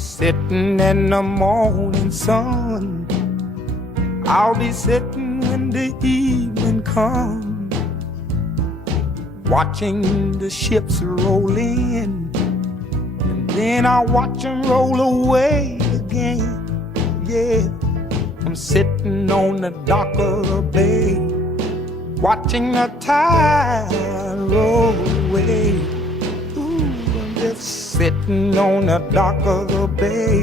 Sitting in the morning sun, I'll be sitting when the evening comes, watching the ships roll in, and then I'll watch them roll away again. Yeah, I'm sitting on the dock of the bay, watching the tide roll away. Ooh, I'm just sitting on the dock of the bay,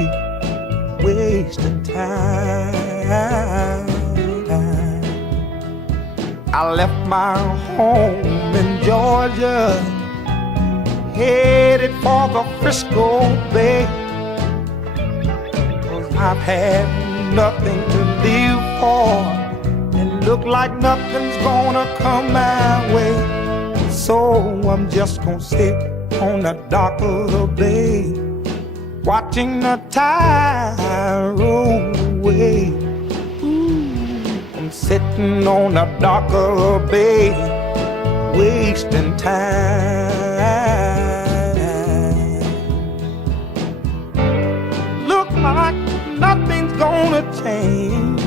wasting time. I left my home in Georgia, headed for the Frisco Bay, 'cause I've had nothing to live for, and look like nothing's gonna come my way. So I'm just gonna sit on the dock of the bay, watching the tide roll away. Ooh, I'm sitting on the dock of the bay, wasting time. Look like nothing's gonna change,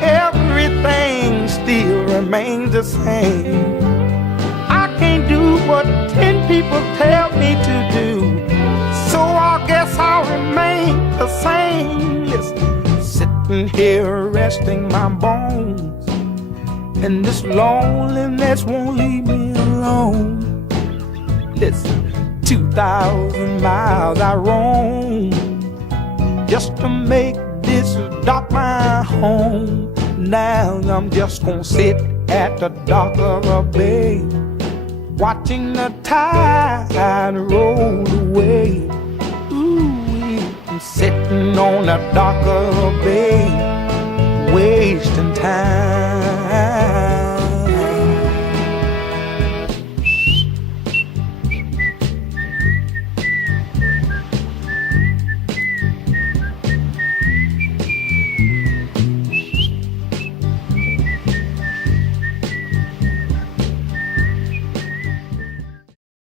everything still remains the same. I can't do what 10 people tell me to do, so I guess I'll remain the same. Listen, sitting here resting my bones, and this loneliness won't leave me alone. Listen, 2,000 miles I roam just to make this dock my home. Now I'm just gonna sit at the dock of a bay, watching the tide roll away. Ooh, I'm sitting on the dock of a bay, wasting time.